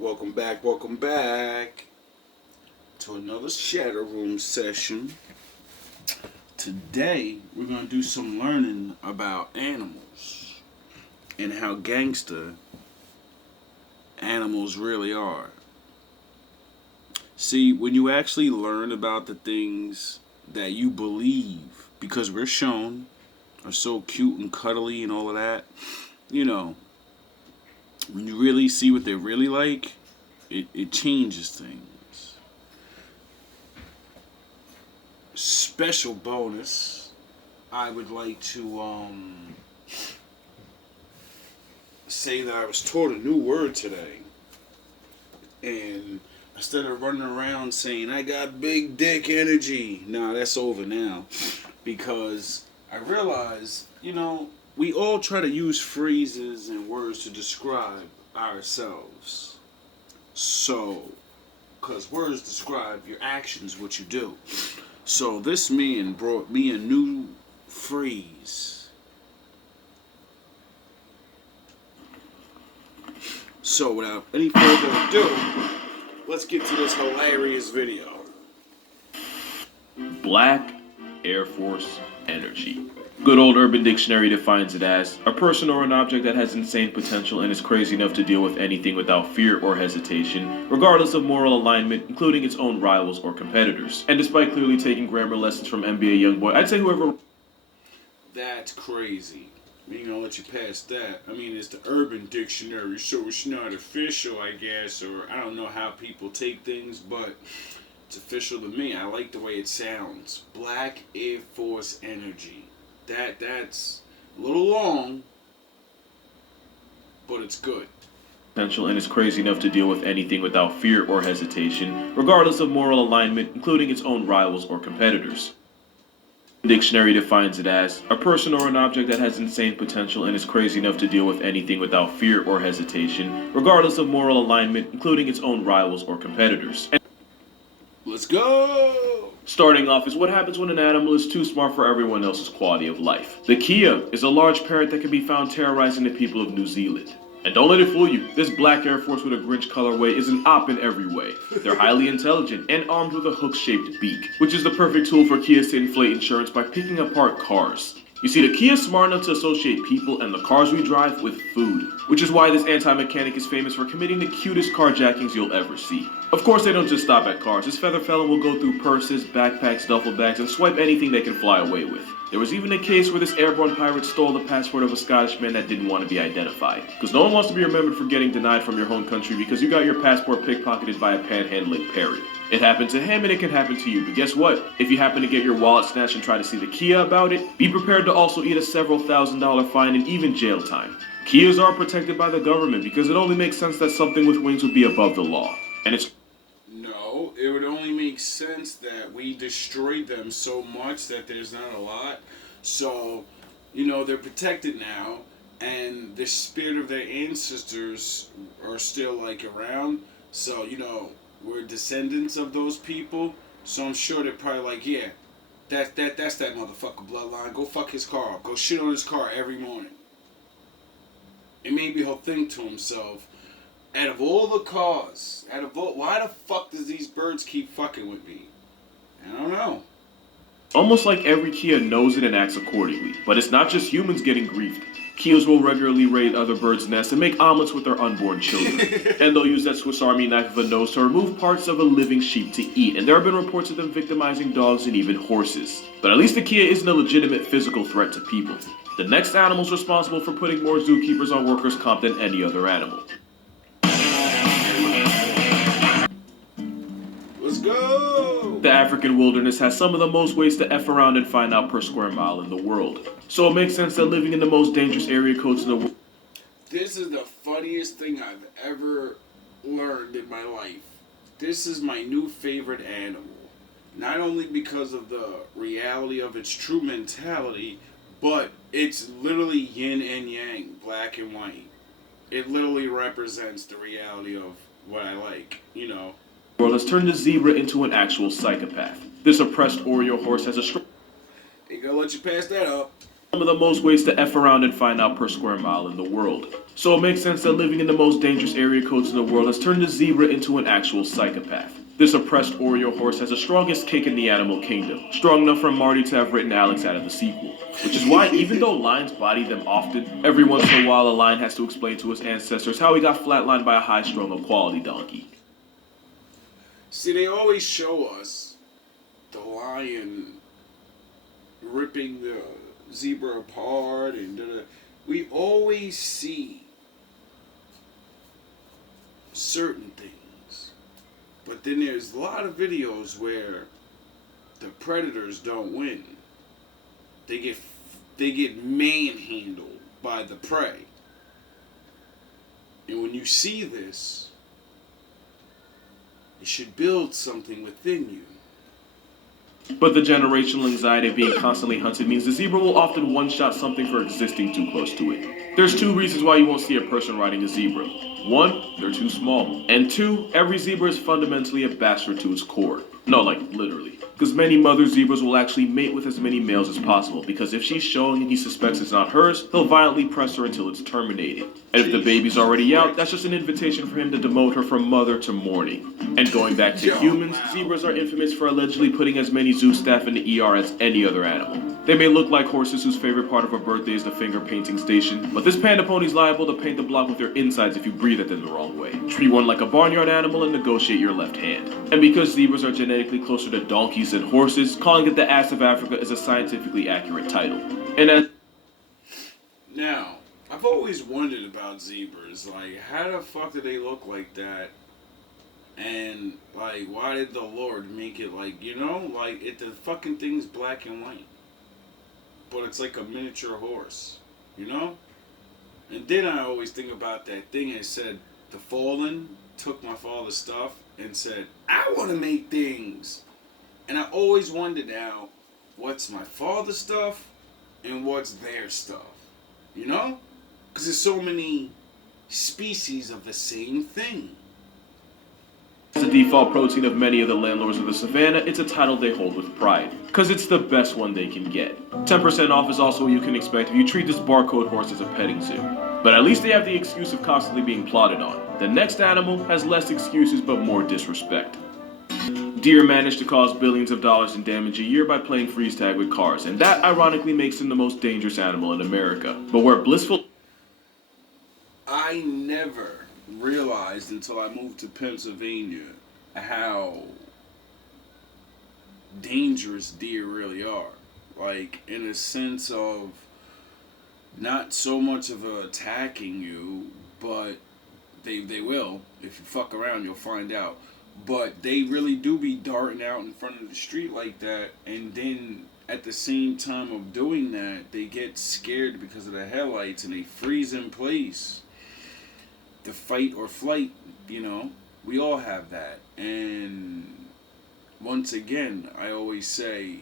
Welcome back to another Shadow Room session. Today, we're going to do some learning about animals and how gangster animals really are. See, when you actually learn about the things that you believe, because we're shown, are so cute and cuddly and all of that, when you really see what they're really like, it changes things. Special bonus, I would like to say that I was taught a new word today. And instead of running around saying, I got big dick energy, nah, that's over now. Because I realize, we all try to use phrases and words to describe ourselves. So, because words describe your actions, what you do. So this man brought me a new phrase. So without any further ado, let's get to this hilarious video. Black Air Force energy. Good old Urban Dictionary defines it as a person or an object that has insane potential and is crazy enough to deal with anything without fear or hesitation, regardless of moral alignment, including its own rivals or competitors. And despite clearly taking grammar lessons from NBA YoungBoy, I'd say whoever... That's crazy. We ain't gonna let you pass that. I mean, it's the Urban Dictionary, so it's not official, I guess, or I don't know how people take things, but it's official to me. I like the way it sounds. Black Air Force energy. That's a little long, but it's good. Potential and is crazy enough to deal with anything without fear or hesitation, regardless of moral alignment, including its own rivals or competitors. Dictionary defines it as a person or an object that has insane potential and is crazy enough to deal with anything without fear or hesitation, regardless of moral alignment, including its own rivals or competitors. Let's go! Starting off is what happens when an animal is too smart for everyone else's quality of life. The Kia is a large parrot that can be found terrorizing the people of New Zealand. And don't let it fool you, this Black Air Force with a Grinch colorway is an op in every way. They're highly intelligent and armed with a hook-shaped beak, which is the perfect tool for Kias to inflate insurance by picking apart cars. You see, the Kia is smart enough to associate people and the cars we drive with food, which is why this anti-mechanic is famous for committing the cutest carjackings you'll ever see. Of course, they don't just stop at cars. This feather fellow will go through purses, backpacks, duffel bags, and swipe anything they can fly away with. There was even a case where this airborne pirate stole the passport of a Scottish man that didn't want to be identified. Because no one wants to be remembered for getting denied from your home country because you got your passport pickpocketed by a panhandling parrot. It happened to him and it can happen to you, but guess what? If you happen to get your wallet snatched and try to see the Kia about it, be prepared to also eat a several $1,000 fine and even jail time. Kias are protected by the government because it only makes sense that something with wings would be above the law. And it's... No, it would only make sense that we destroyed them so much that there's not a lot. So, they're protected now, and the spirit of their ancestors are still, around. So, we're descendants of those people. So I'm sure they're probably like, yeah, that's that motherfucker bloodline. Go fuck his car up. Go shit on his car every morning. And maybe he'll think to himself, out of all the cars, why the fuck does these birds keep fucking with me? I don't know. Almost like every Kia knows it and acts accordingly. But it's not just humans getting griefed. Kias will regularly raid other birds' nests and make omelets with their unborn children. And they'll use that Swiss Army knife of a nose to remove parts of a living sheep to eat. And there have been reports of them victimizing dogs and even horses. But at least the Kia isn't a legitimate physical threat to people. The next animal's responsible for putting more zookeepers on workers' comp than any other animal. Let's go! The African wilderness has some of the most ways to F around and find out per square mile in the world. So it makes sense that living in the most dangerous area codes in the world... This is the funniest thing I've ever learned in my life. This is my new favorite animal. Not only because of the reality of its true mentality, but it's literally yin and yang, black and white. It literally represents the reality of what I like, world has turned the zebra into an actual psychopath. This oppressed Oreo horse has a strong... Ain't gonna let you pass that up. some of the most ways to F around and find out per square mile in the world. So it makes sense that living in the most dangerous area codes in the world has turned the zebra into an actual psychopath. This oppressed Oreo horse has the strongest kick in the animal kingdom, strong enough for Marty to have written Alex out of the sequel. Which is why, even though lions body them often, every once in a while a lion has to explain to his ancestors how he got flatlined by a high-strung equality donkey. See, they always show us the lion ripping the zebra apart, and we always see certain things. But then there's a lot of videos where the predators don't win. They get manhandled by the prey. And when you see this, it should build something within you. But the generational anxiety of being constantly hunted means the zebra will often one-shot something for existing too close to it. There's two reasons why you won't see a person riding a zebra. One, they're too small. And two, every zebra is fundamentally a bastard to its core. No, like, literally. Because many mother zebras will actually mate with as many males as possible, because if she's showing and he suspects it's not hers, he'll violently press her until it's terminated. And if the baby's already out, that's just an invitation for him to demote her from mother to mourning. And going back to humans, zebras are infamous for allegedly putting as many zoo staff in the ER as any other animal. They may look like horses whose favorite part of a birthday is the finger painting station, but this panda pony's liable to paint the block with their insides if you breathe at them the wrong way. Treat one like a barnyard animal and negotiate your left hand. And because zebras are genetically closer to donkeys than horses, calling it the ass of Africa is a scientifically accurate title. Now, I've always wondered about zebras. Like, how the fuck do they look like that? And, like, why did the Lord make it like, like, the fucking thing's black and white. But it's like a miniature horse, And then I always think about that thing that said, the fallen took my father's stuff and said, I want to make things. And I always wonder now, what's my father's stuff and what's their stuff? Because there's so many species of the same thing. As the default protein of many of the landlords of the savannah, it's a title they hold with pride, because it's the best one they can get. 10% off is also what you can expect if you treat this barcode horse as a petting zoo. But at least they have the excuse of constantly being plotted on. The next animal has less excuses but more disrespect. Deer manage to cause billions of dollars in damage a year by playing freeze tag with cars, and that ironically makes them the most dangerous animal in America. But where blissful... I never realized until I moved to Pennsylvania how dangerous deer really are. Like, in a sense of not so much of attacking you, but they will. If you fuck around, you'll find out. But they really do be darting out in front of the street like that, and then at the same time of doing that, they get scared because of the headlights and they freeze in place. The fight or flight, we all have that. And once again, I always say,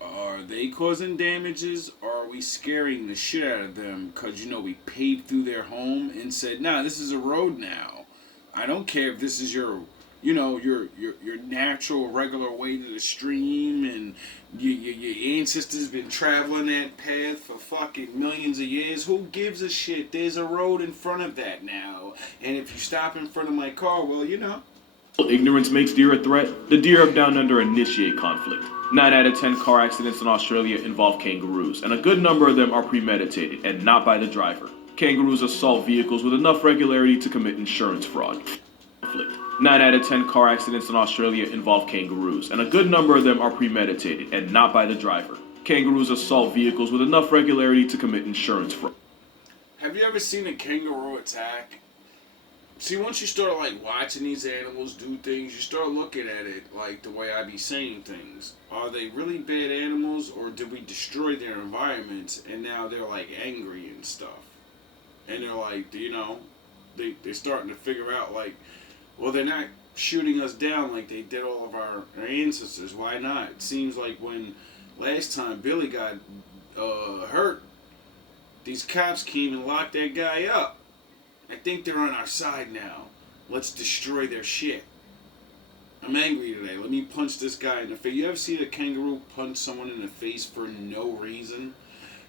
are they causing damages, or are we scaring the shit out of them because, we paved through their home and said, nah, this is a road now. I don't care if this is your natural, regular way to the stream, and your ancestors been traveling that path for fucking millions of years. Who gives a shit? There's a road in front of that now, and if you stop in front of my car, well, Ignorance makes deer a threat. The deer of Down Under initiate conflict. 9 out of 10 car accidents in Australia involve kangaroos, and a good number of them are premeditated and not by the driver. Kangaroos assault vehicles with enough regularity to commit insurance fraud. 9 out of 10 car accidents in Australia involve kangaroos, and a good number of them are premeditated and not by the driver. Kangaroos assault vehicles with enough regularity to commit insurance fraud. Have you ever seen a kangaroo attack? See, once you start watching these animals do things, you start looking at it like the way I be saying things. Are they really bad animals, or did we destroy their environments and now they're angry and stuff? And they're they're starting to figure out well, they're not shooting us down like they did all of our ancestors. Why not? It seems like when last time Billy got hurt, these cops came and locked that guy up. I think they're on our side now. Let's destroy their shit. I'm angry today. Let me punch this guy in the face. You ever seen a kangaroo punch someone in the face for no reason?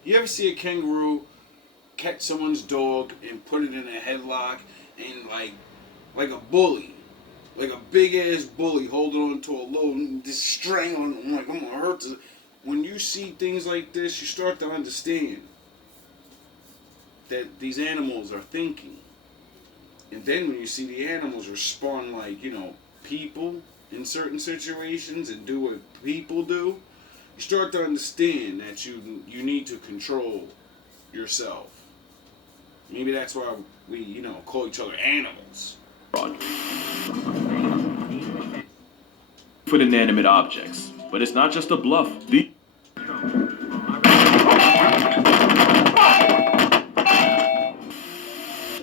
You ever see a kangaroo catch someone's dog and put it in a headlock and like a bully, like a big ass bully holding on to a load and just strangling him like I'm gonna hurt this. When you see things like this, you start to understand that these animals are thinking. And then when you see the animals respond like, people in certain situations and do what people do, you start to understand that you need to control yourself. Maybe that's why we, call each other animals. For inanimate objects, but it's not just a bluff.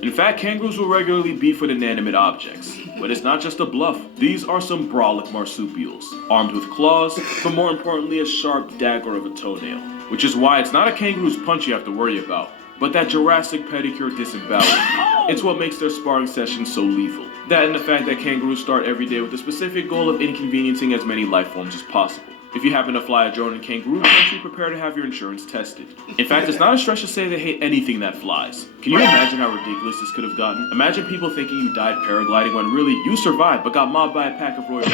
In fact, kangaroos will regularly beef with inanimate objects, but it's not just a bluff. These are some brolic marsupials, armed with claws, but more importantly a sharp dagger of a toenail. Which is why it's not a kangaroo's punch you have to worry about, but that Jurassic pedicure disembowelment. It's what makes their sparring sessions so lethal. That and the fact that kangaroos start every day with the specific goal of inconveniencing as many life forms as possible. If you happen to fly a drone in kangaroo country, prepare to have your insurance tested. In fact, it's not a stretch to say they hate anything that flies. Can you imagine how ridiculous this could have gotten? Imagine people thinking you died paragliding when really you survived but got mobbed by a pack of royal...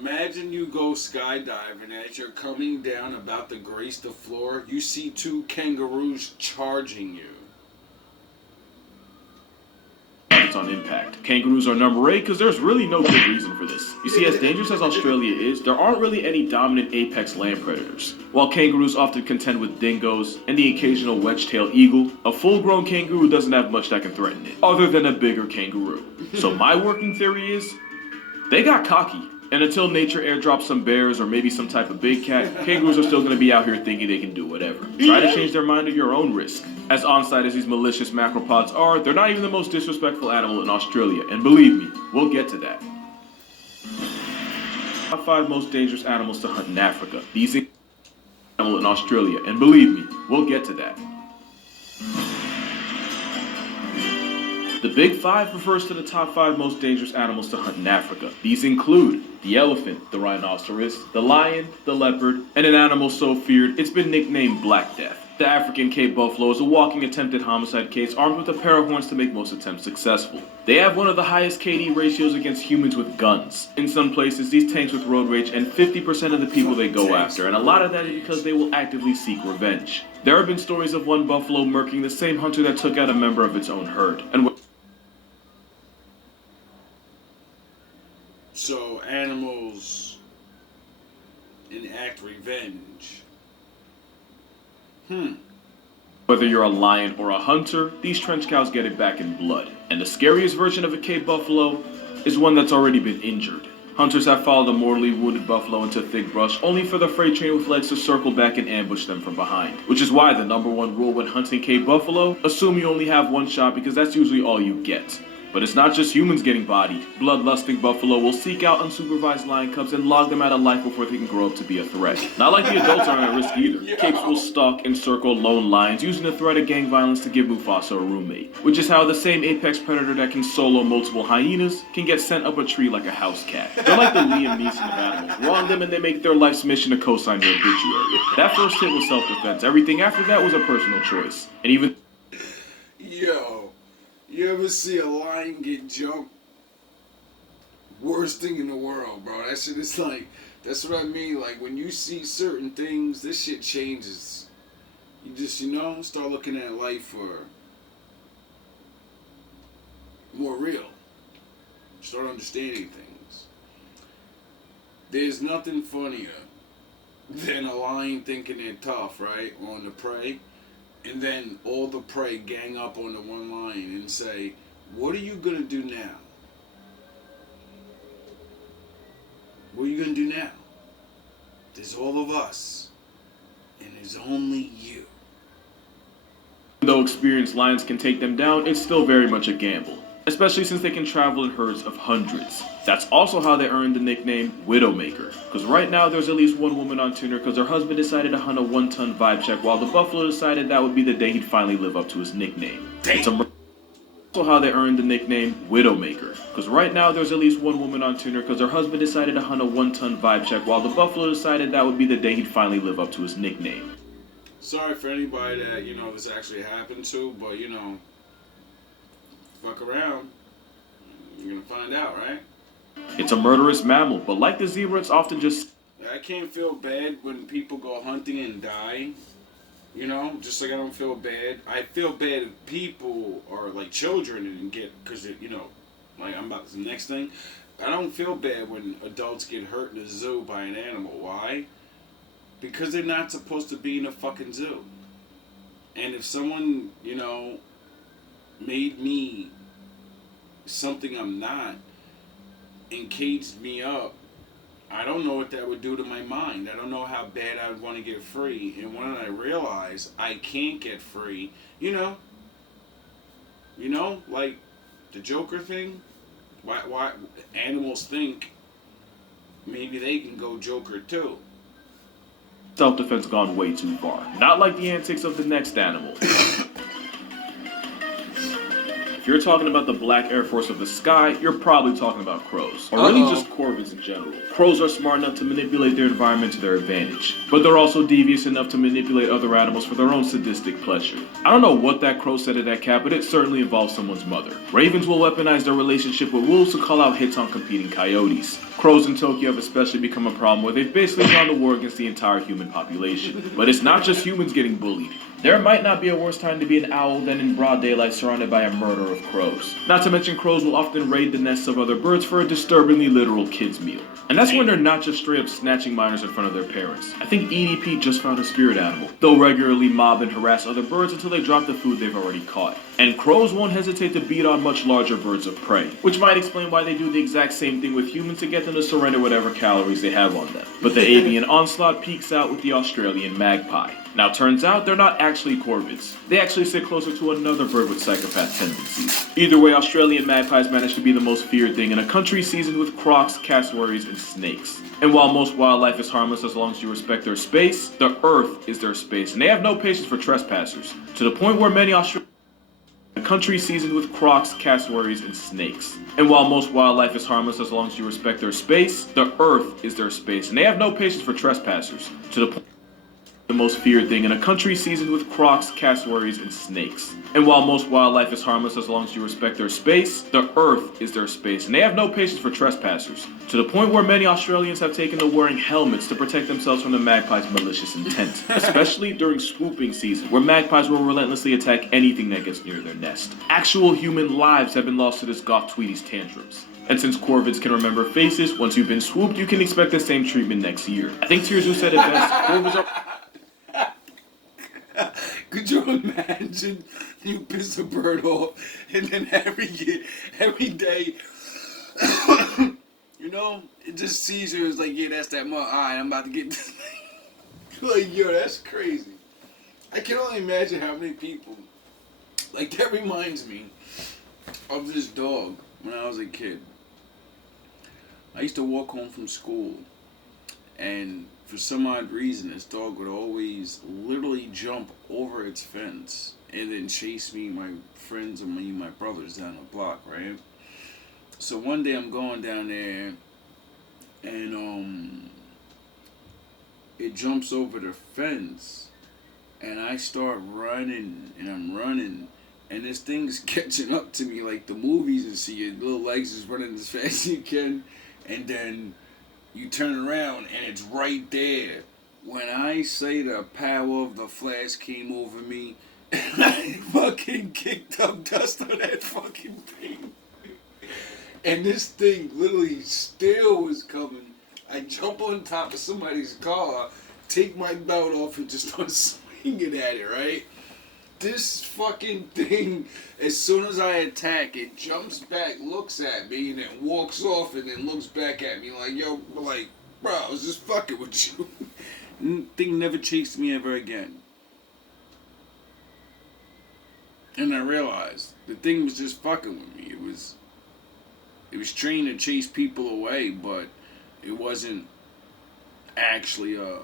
Imagine you go skydiving, as you're coming down about to grace the floor, you see two kangaroos charging you. On impact. Kangaroos are number 8 because there's really no good reason for this. You see, as dangerous as Australia is, there aren't really any dominant apex land predators. While kangaroos often contend with dingoes and the occasional wedge-tailed eagle, a full-grown kangaroo doesn't have much that can threaten it, other than a bigger kangaroo. So my working theory is, they got cocky. And until nature airdrops some bears or maybe some type of big cat, kangaroos are still going to be out here thinking they can do whatever. Try to change their mind at your own risk. As on-site as these malicious macropods are, they're not even the most disrespectful animal in Australia. And believe me, we'll get to that. Top 5 most dangerous animals to hunt in Africa. These animals in Australia. And believe me, we'll get to that. The Big 5 refers to the top 5 most dangerous animals to hunt in Africa. These include the elephant, the rhinoceros, the lion, the leopard, and an animal so feared it's been nicknamed Black Death. The African Cape buffalo is a walking attempted homicide case armed with a pair of horns to make most attempts successful. They have one of the highest KD ratios against humans with guns. In some places, these tanks with road rage and 50% of the people they go after, and a lot of that is because they will actively seek revenge. There have been stories of one buffalo murking the same hunter that took out a member of its own herd. So animals enact revenge. Whether you're a lion or a hunter, these trench cows get it back in blood. And the scariest version of a Cape buffalo is one that's already been injured. Hunters have followed a mortally wounded buffalo into thick brush, only for the freight train with legs to circle back and ambush them from behind. Which is why the #1 rule when hunting Cape buffalo, assume you only have one shot because that's usually all you get. But it's not just humans getting bodied. Bloodlusting buffalo will seek out unsupervised lion cubs and log them out of life before they can grow up to be a threat. Not like the adults aren't at risk either. Capes will stalk and circle lone lions, using the threat of gang violence to give Mufasa a roommate. Which is how the same apex predator that can solo multiple hyenas can get sent up a tree like a house cat. They're like the Liam Neeson of animals. Wrong them and they make their life's mission to co-sign your obituary. That first hit was self-defense. Everything after that was a personal choice. And even... Yo. You ever see a lion get jumped? Worst thing in the world, bro. That shit is like, that's what I mean. Like, when you see certain things, this shit changes. You just, start looking at life for more real. Start understanding things. There's nothing funnier than a lion thinking they're tough, right, on the prey. And then all the prey gang up on the one lion and say, what are you going to do now? What are you going to do now? There's all of us. And there's only you. Though experienced lions can take them down, it's still very much a gamble. Especially since they can travel in herds of hundreds. That's also how they earned the nickname Widowmaker. Because right now there's at least one woman on Tinder because her husband decided to hunt a 1-ton vibe check while the buffalo decided that would be the day he'd finally live up to his nickname. It's also how they earned the nickname Widowmaker. Because right now there's at least one woman on Tinder because her husband decided to hunt a 1-ton vibe check while the buffalo decided that would be the day he'd finally live up to his nickname. sorry for anybody that, this actually happened to, but, fuck around. You're gonna find out, right? It's a murderous mammal, but like the zebra, it's often just... I can't feel bad when people go hunting and die. Just like I don't feel bad. I feel bad if people are like children and get, because, like I'm about to the next thing. I don't feel bad when adults get hurt in a zoo by an animal. Why? Because they're not supposed to be in a fucking zoo. And if someone, made me something I'm not and caged me up, I don't know what that would do to my mind. I don't know how bad I would want to get free. And when I realize I can't get free, like the Joker thing, why animals think maybe they can go Joker too. Self-defense gone way too far. Not like the antics of the next animal. If you're talking about the Black Air Force of the sky, you're probably talking about crows. Or really just corvids in general. Crows are smart enough to manipulate their environment to their advantage. But they're also devious enough to manipulate other animals for their own sadistic pleasure. I don't know what that crow said at that cat, but it certainly involves someone's mother. Ravens will weaponize their relationship with wolves to call out hits on competing coyotes. Crows in Tokyo have especially become a problem where they've basically gone to war against the entire human population. But it's not just humans getting bullied. There might not be a worse time to be an owl than in broad daylight surrounded by a murder of crows. Not to mention crows will often raid the nests of other birds for a disturbingly literal kids meal. And that's when they're not just straight up snatching minors in front of their parents. I think EDP just found a spirit animal. They'll regularly mob and harass other birds until they drop the food they've already caught. And crows won't hesitate to beat on much larger birds of prey, which might explain why they do the exact same thing with humans to get them to surrender whatever calories they have on them. But the avian onslaught peaks out with the Australian magpie. Now, turns out they're not actually corvids. They actually sit closer to another bird with psychopath tendencies. Either way, Australian magpies manage to be the most feared thing in a country seasoned with crocs, cassowaries, and snakes. And while most wildlife is harmless as long as you respect their space, the earth is their space, and they have no patience for trespassers, to the point where many Australian a country seasoned with crocs, cassowaries, and snakes. And while most wildlife is harmless as long as you respect their space, the earth is their space, and they have no patience for trespassers, to the point the most feared thing in a country seasoned with crocs, cassowaries, and snakes. And while most wildlife is harmless as long as you respect their space, the earth is their space, and they have no patience for trespassers, to the point where many Australians have taken to wearing helmets to protect themselves from the magpie's malicious intent, especially during swooping season, where magpies will relentlessly attack anything that gets near their nest. Actual human lives have been lost to this goth Tweety's tantrums. And since corvids can remember faces, once you've been swooped, you can expect the same treatment next year. I think Tirzu said it best, corvids are... Could you imagine you piss a bird off and then every day, it just sees you, it's like, yeah, that's that mother, alright, I'm about to get this thing. Like, yo, that's crazy. I can only imagine how many people, like, that reminds me of this dog when I was a kid. I used to walk home from school, and for some odd reason, this dog would always literally jump over its fence and then chase me, my friends, and my brothers down the block, right? So one day I'm going down there, and it jumps over the fence, and I start running, and I'm running, and this thing's catching up to me like the movies, and see your little legs is running as fast as you can, and then you turn around and it's right there. When I say the power of the flash came over me, and I fucking kicked up dust on that fucking thing. And this thing literally still was coming. I jump on top of somebody's car, take my belt off, and just start swinging at it, right? This fucking thing, as soon as I attack, it jumps back, looks at me, and then walks off, and then looks back at me like, yo, like, bro, I was just fucking with you. Thing never chased me ever again. And I realized the thing was just fucking with me. It was trained to chase people away, but it wasn't actually a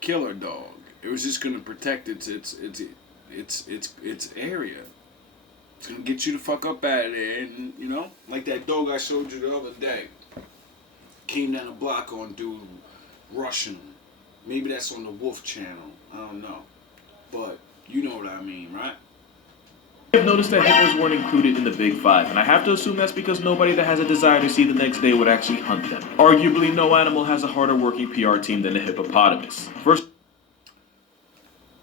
killer dog. It was just gonna protect its area. It's gonna get you the fuck up out of there, and like that dog I showed you the other day. Came down the block on dude, rushing him. Maybe that's on the Wolf Channel. I don't know. But you know what I mean, right? I've noticed that hippos weren't included in the Big Five, and I have to assume that's because nobody that has a desire to see the next day would actually hunt them. Arguably, no animal has a harder working PR team than a hippopotamus. First,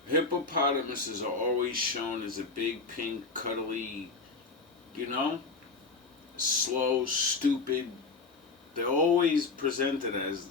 hippopotamuses are always shown as a big, pink, cuddly, slow, stupid. They're always presented as,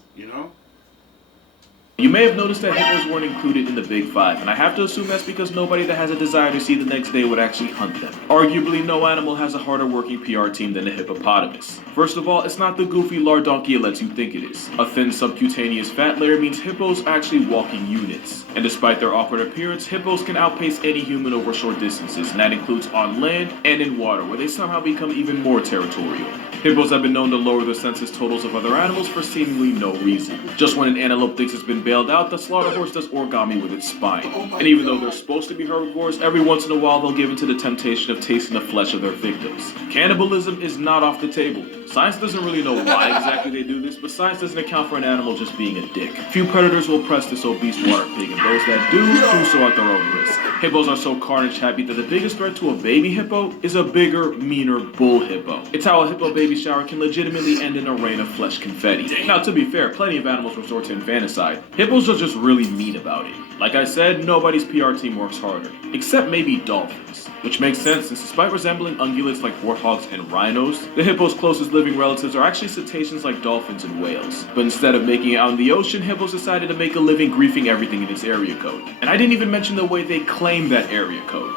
you may have noticed that hippos weren't included in the Big Five, and I have to assume that's because nobody that has a desire to see the next day would actually hunt them. Arguably, no animal has a harder working PR team than a hippopotamus. First of all, it's not the goofy lardonkeolets you think it is. A thin subcutaneous fat layer means hippos are actually walking units. And despite their awkward appearance, hippos can outpace any human over short distances, and that includes on land and in water, where they somehow become even more territorial. Hippos have been known to lower their census totals of other animals for seemingly no reason. Just when an antelope thinks it's been bailed out, the slaughter horse does origami with its spine. And even though they're supposed to be herbivores, every once in a while they'll give into the temptation of tasting the flesh of their victims. Cannibalism is not off the table. Science doesn't really know why exactly they do this, but science doesn't account for an animal just being a dick. Few predators will press this obese water pig, and those that do so at their own risk. Hippos are so carnage happy that the biggest threat to a baby hippo is a bigger, meaner bull hippo. It's how a hippo baby shower can legitimately end in a rain of flesh confetti. Now, to be fair, plenty of animals resort to infanticide. Hippos are just really mean about it. Like I said, nobody's PR team works harder. Except maybe dolphins. Which makes sense, since despite resembling ungulates like warthogs and rhinos, the hippo's closest living relatives are actually cetaceans like dolphins and whales. But instead of making it out in the ocean, hippos decided to make a living griefing everything in its area code. And I didn't even mention the way they claim that area code.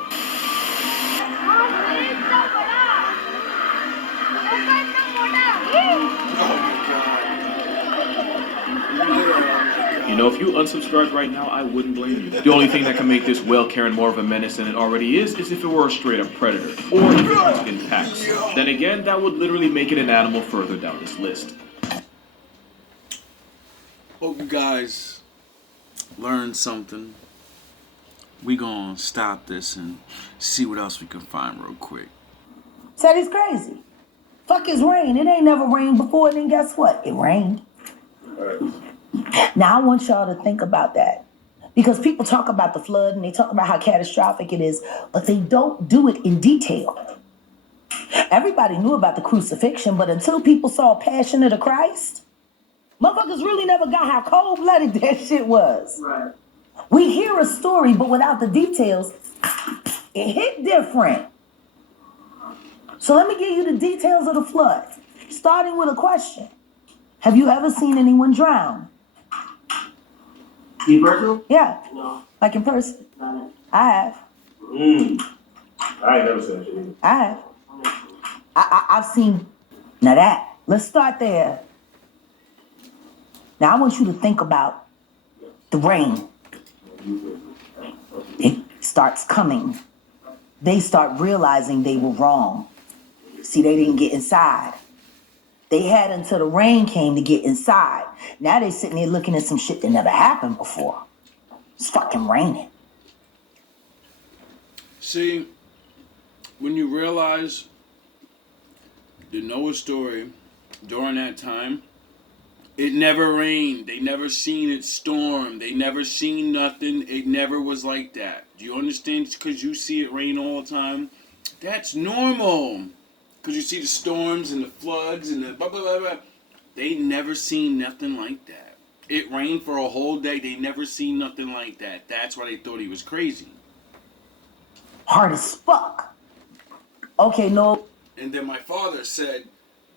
You know, if you unsubscribed right now, I wouldn't blame you. The only thing that can make this whale Karen more of a menace than it already is if it were a straight up predator, or if it hunted in packs. Then again, that would literally make it an animal further down this list. Hope you guys learned something. We gonna stop this and see what else we can find real quick. Said it's crazy. Fuck is rain. It ain't never rained before, and then guess what? It rained. Now I want y'all to think about that. Because people talk about the flood and they talk about how catastrophic it is, but they don't do it in detail. Everybody knew about the crucifixion, but until people saw Passion of the Christ, motherfuckers really never got how cold-blooded that shit was. Right. We hear a story, but without the details, it hit different. So let me give you the details of the flood, starting with a question. Have you ever seen anyone drown? In person? Yeah. No. Like in person? Not I have. I ain't never seen that shit either. I have. I've seen. Now that. Let's start there. Now I want you to think about the rain. It starts coming. They start realizing they were wrong. See, they didn't get inside. They had until the rain came to get inside. Now they sitting there looking at some shit that never happened before. It's fucking raining. See, when you realize the Noah story during that time, it never rained. They never seen it storm. They never seen nothing. It never was like that. Do you understand? It's because you see it rain all the time. That's normal. Because you see the storms and the floods and the blah, blah, blah, blah. They never seen nothing like that. It rained for a whole day. They never seen nothing like that. That's why they thought he was crazy. Hard as fuck. Okay, no. And then my father said,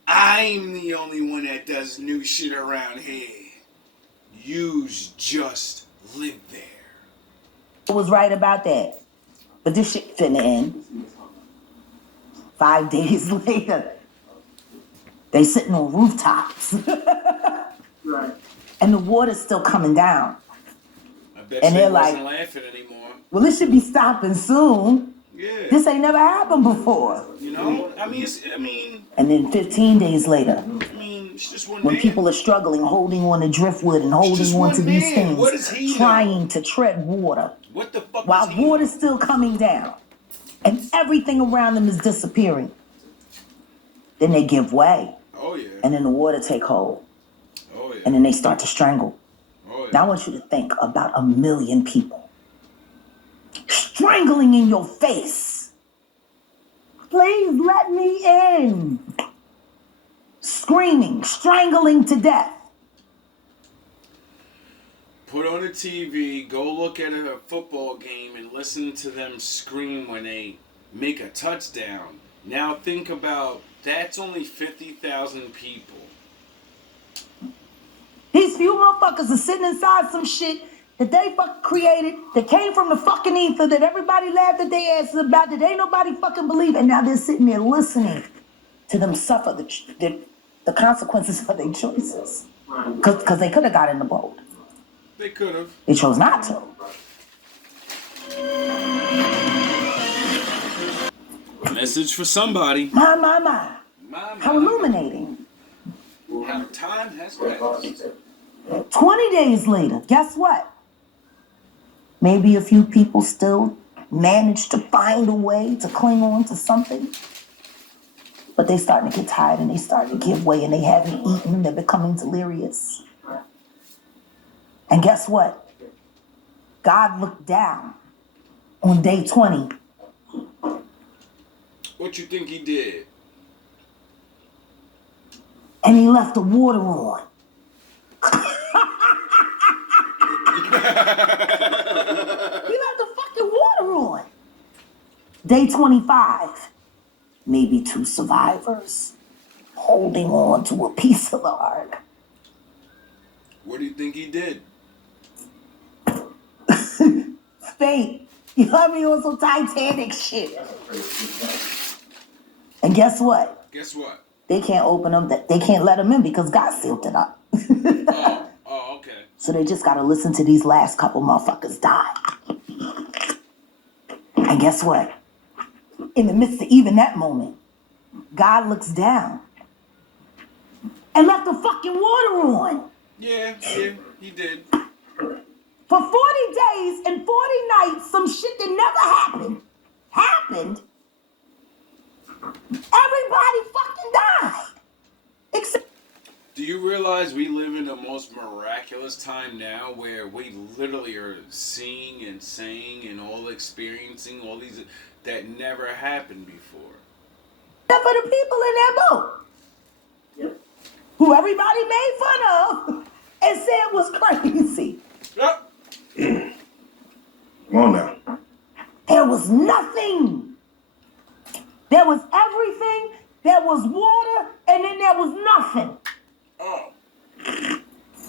I'm the only one that does new shit around here. Yous just live there. I was right about that. But this shit finna end. 5 days later, they sitting on rooftops. Right. And the water's still coming down. I bet And you they're he wasn't like, laughing anymore. well, it should be stopping soon. Yeah. This ain't never happened before. You know? I mean, And then 15 days later, it's just one when man. people are struggling, holding on to driftwood and holding just on one to these man. things, What does he trying to tread water, What the fuck while is he? water's still coming down, and everything around them is disappearing. Then they give way, Oh, yeah. and then the water take hold, Oh, yeah. and then they start to strangle. Oh, yeah. Now I want you to think about 1 million people strangling in your face. Please let me in. Screaming, strangling to death. Put on the TV, go look at a football game and listen to them scream when they make a touchdown. Now think about, that's only 50,000 people. These few motherfuckers are sitting inside some shit that they fucking created, that came from the fucking ether, that everybody laughed at their asses about, that ain't nobody fucking believe, and now they're sitting there listening to them suffer the consequences for their choices. Because they could have got in the boat. They could have. They chose not to. Message for somebody. My. How illuminating. How time has passed. 20 days later, guess what? Maybe a few people still manage to find a way to cling on to something. But they starting to get tired and they starting to give way and they haven't eaten. They're becoming delirious. And guess what? God looked down on day 20. What you think he did? And he left the water on. He left the fucking water on. Day 25. Maybe 2 survivors holding on to a piece of the ark. What do you think he did? Fate. You know what I mean? On some Titanic shit. And guess what? Guess what? They can't open them. They can't let them in because God sealed it up. Oh, okay. So they just got to listen to these last couple motherfuckers die. And guess what? In the midst of even that moment, God looks down and left the fucking water on. Yeah, he did. For 40 days and 40 nights, some shit that never happened. Everybody fucking died. Except. Do you realize we live in the most miraculous time now where we literally are seeing and saying and all experiencing all these that never happened before? Except for the people in that boat. Yep. Who everybody made fun of and said was crazy. Yep. Come on now. There was nothing. There was everything. There was water, and then there was nothing. Oh.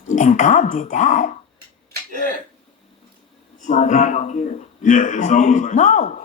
And God did that. Yeah. So God don't care. Yeah, it's almost like. No,